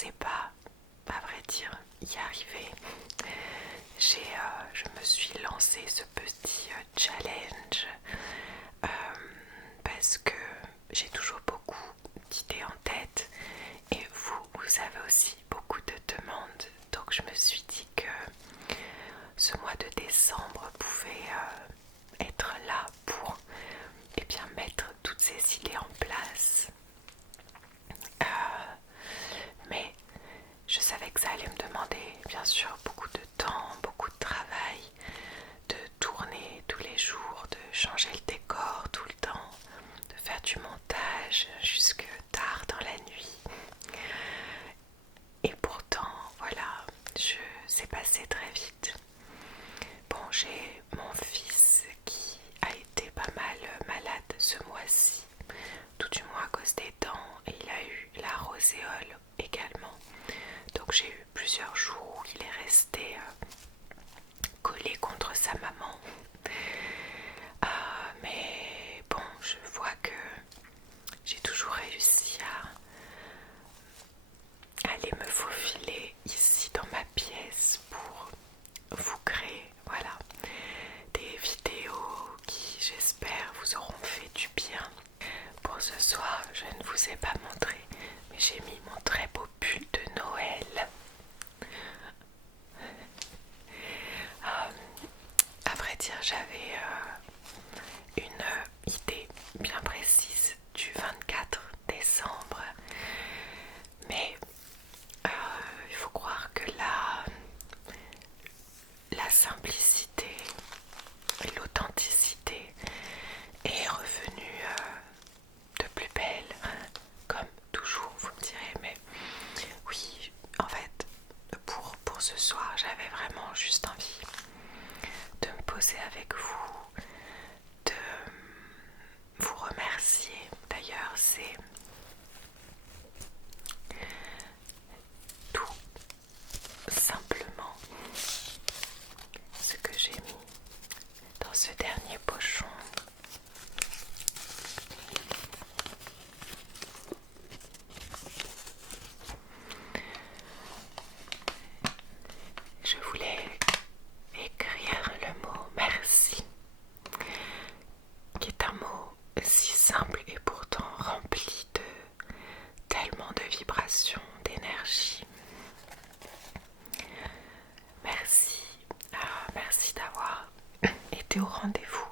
pensais pas, à vrai dire, y arriver. Je me suis lancé ce petit challenge euh, parce que j'ai toujours beaucoup d'idées en tête et vous avez aussi beaucoup de demandes. Donc je me suis dit que ce mois de décembre pouvait être là pour mettre toutes ces idées en place. Mais je savais que ça allait me demander bien sûr beaucoup de temps, beaucoup de travail, de tourner tous les jours, de changer le décor tout le temps, de faire du montage jusque tard dans la nuit. Et pourtant, voilà, c'est passé très vite. Bon, j'ai mon fils qui a été pas mal malade ce mois-ci, tout du moins à cause des dents, et il a eu la roséole également. Donc j'ai eu plusieurs jours où il est resté collé contre sa maman. Mais bon, je vois que j'ai toujours réussi à aller me faufiler ici dans ma pièce pour vous créer, voilà, des vidéos qui, j'espère, vous auront fait du bien. Pour ce soir, je ne vous ai pas montré, mais j'ai mis mon très beau pull de Noël. À vrai dire, j'avais une idée bien précise du 24 décembre, mais il faut croire que la simplicité et l'authenticité est revenue de plus belle, comme toujours vous me direz, mais oui, en fait, pour ce soir, j'avais vraiment juste envie de me poser avec vous, de vous remercier. D'ailleurs, c'est tout simplement ce que j'ai mis dans ce dernier pochon. Je voulais écrire le mot merci, qui est un mot si simple et pourtant rempli de tellement de vibrations, d'énergie. Merci, merci d'avoir été au rendez-vous.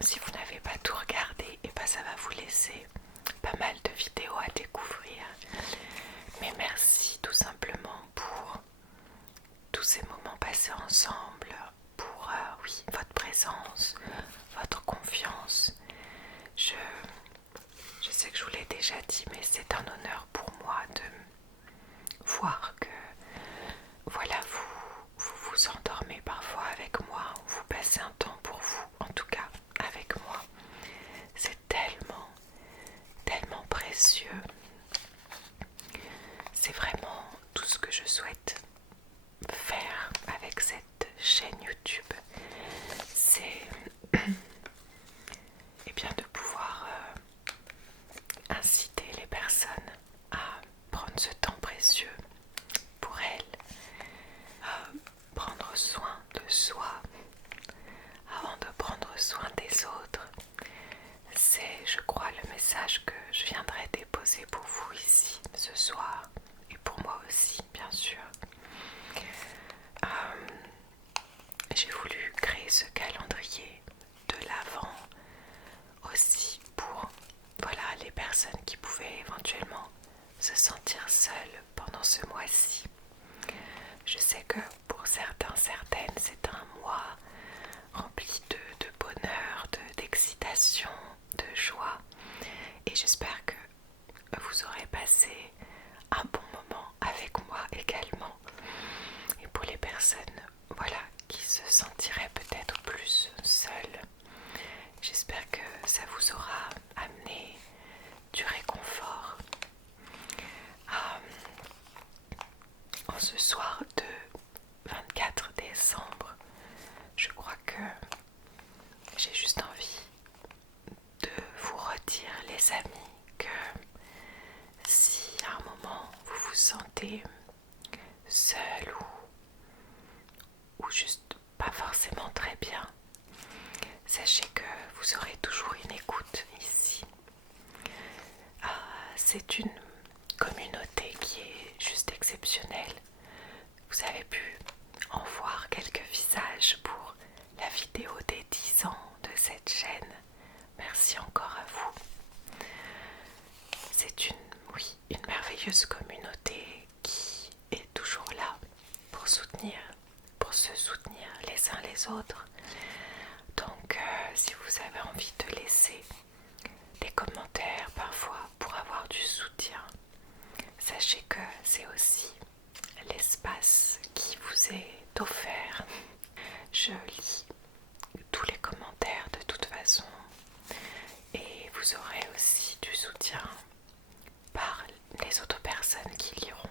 Si vous n'avez pas tout regardé, ça va vous laisser pas mal de vidéos à découvrir. Mais merci tout simplement pour tous ces moments passés ensemble, pour oui, votre présence, votre confiance. Je sais que je vous l'ai déjà dit, mais c'est un honneur pour moi de voir que voilà, vous endormez parfois avec moi, vous passez un temps pour vous, en tout cas avec moi. C'est tellement, tellement précieux. C'est vraiment tout ce que je souhaite faire avec cette chaîne YouTube. C'est de pouvoir inciter les personnes à prendre ce temps précieux pour elles, prendre soin de soi avant de prendre soin des autres. C'est, je crois, le message que je viendrai déposer pour vous ici ce soir, et pour moi aussi, bien sûr. J'ai voulu créer ce calendrier de l'Avent aussi pour les personnes qui pouvaient éventuellement se sentir seules pendant ce mois-ci. Je sais que pour certains, certaines, c'est un mois rempli de bonheur, d'excitation, de joie, et j'espère que vous aurez passé un bon moment avec moi également. Et pour les personnes qui se sentiraient peut-être plus seules, j'espère que ça vous aura amené du réconfort. En ce soir de 24 décembre, je crois que j'ai juste envie de vous redire, les amis, que si à un moment sentez seul ou juste pas forcément très bien, sachez que vous aurez toujours une écoute ici. C'est une communauté qui est juste exceptionnelle. Vous avez pu en voir quelques visages pour la vidéo des 10 ans de cette chaîne. Merci encore à vous. C'est une merveilleuse communauté qui est toujours là pour se soutenir les uns les autres. Donc si vous avez envie de laisser des commentaires parfois pour avoir du soutien, sachez que c'est aussi l'espace qui vous est offert. Je lis tous les commentaires de toute façon et vous aurez aussi du soutien par les autres personnes qui liront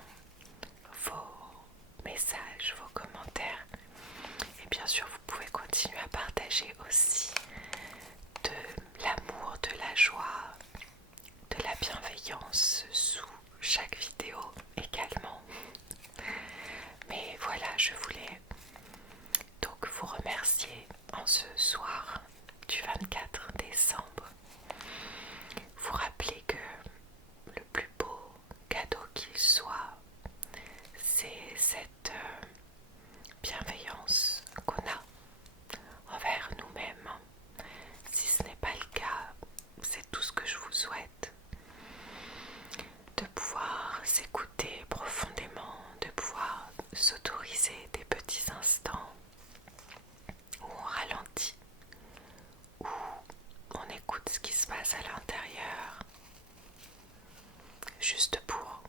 vos messages, vos commentaires. Et bien sûr, vous pouvez continuer à partager aussi de l'amour, de la joie, de la bienveillance sous chaque vidéo également. Mais voilà, je voulais donc vous remercier en ce soir du 24 décembre. Vous rappeler que le plus beau cadeau qu'il soit, c'est cette bienveillance qu'on a envers nous-mêmes. Si ce n'est pas le cas, c'est tout ce que je vous souhaite. De pouvoir s'écouter profondément, de pouvoir s'autoriser des petits instants où on ralentit, où on écoute ce qui se passe à l'intérieur, juste pour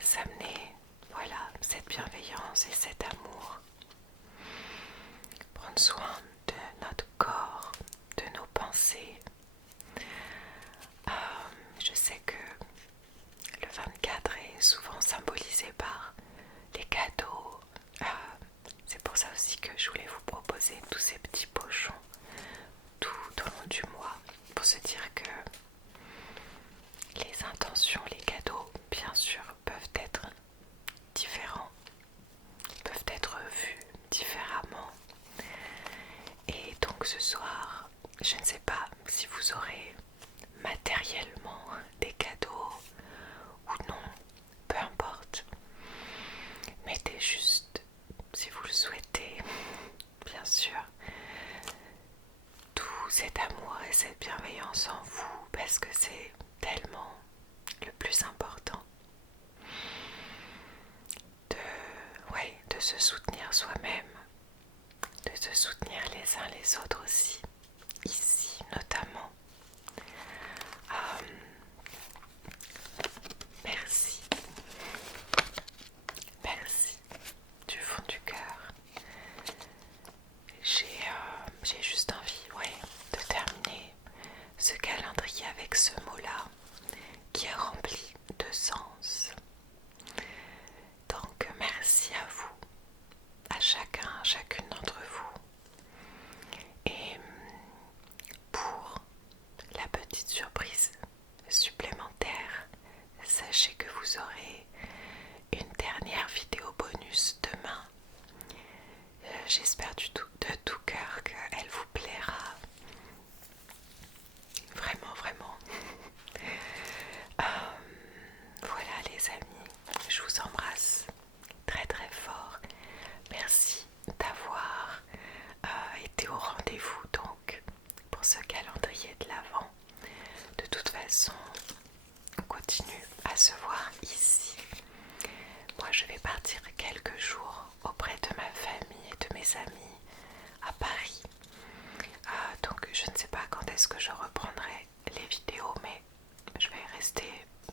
s'amener, voilà, cette bienveillance et cet amour. Prendre soin de notre corps, de nos pensées. Je sais que le 24 est souvent symbolisé par les cadeaux. C'est pour ça aussi que je voulais vous proposer tous ces petits pochons tout au long du mois, pour se dire que les intentions, les cadeaux, bien sûr, peuvent être différents, peuvent être vus différemment. Et donc ce soir, je ne sais pas si vous aurez matériellement des cadeaux ou non, peu importe. Mettez juste, si vous le souhaitez, bien sûr, tout cet amour et cette bienveillance en vous, parce que c'est tellement le plus important de se soutenir soi-même, de se soutenir les uns les autres aussi, ici notamment. Merci, merci du fond du cœur. J'ai juste envie, de terminer ce calendrier avec ce mot-là qui est rempli de sens. Donc merci à vous, à chacune d'entre vous. Et pour la petite surprise supplémentaire, sachez que vous aurez une dernière vidéo bonus demain. J'espère de tout cœur qu'elle vous plaira. Vraiment, vraiment. Voilà les amis, je vous embrasse très très fort. Merci d'avoir été au rendez-vous donc pour ce calendrier de l'Avent. De toute façon, on continue à se voir ici. Moi je vais partir quelques jours auprès de ma famille et de mes amis à Paris. Donc je ne sais pas quand est-ce que je reprendrai les vidéos, mais je vais rester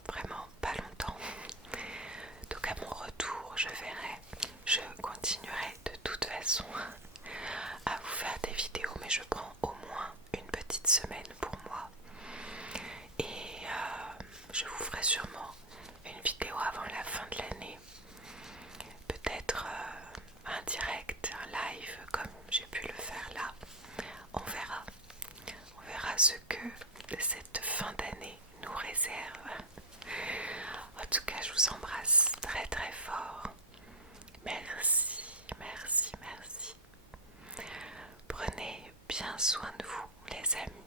vraiment pas longtemps. Donc à mon retour, je continuerai de toute façon à vous faire des vidéos, mais je prends au moins une petite semaine pour moi. Et je vous ferai sûrement une vidéo avant la fin de l'année. Peut-être un direct, un live comme j'ai pu le faire là. On verra ce que cette fin d'année nous réserve. bien soin de vous, les amis.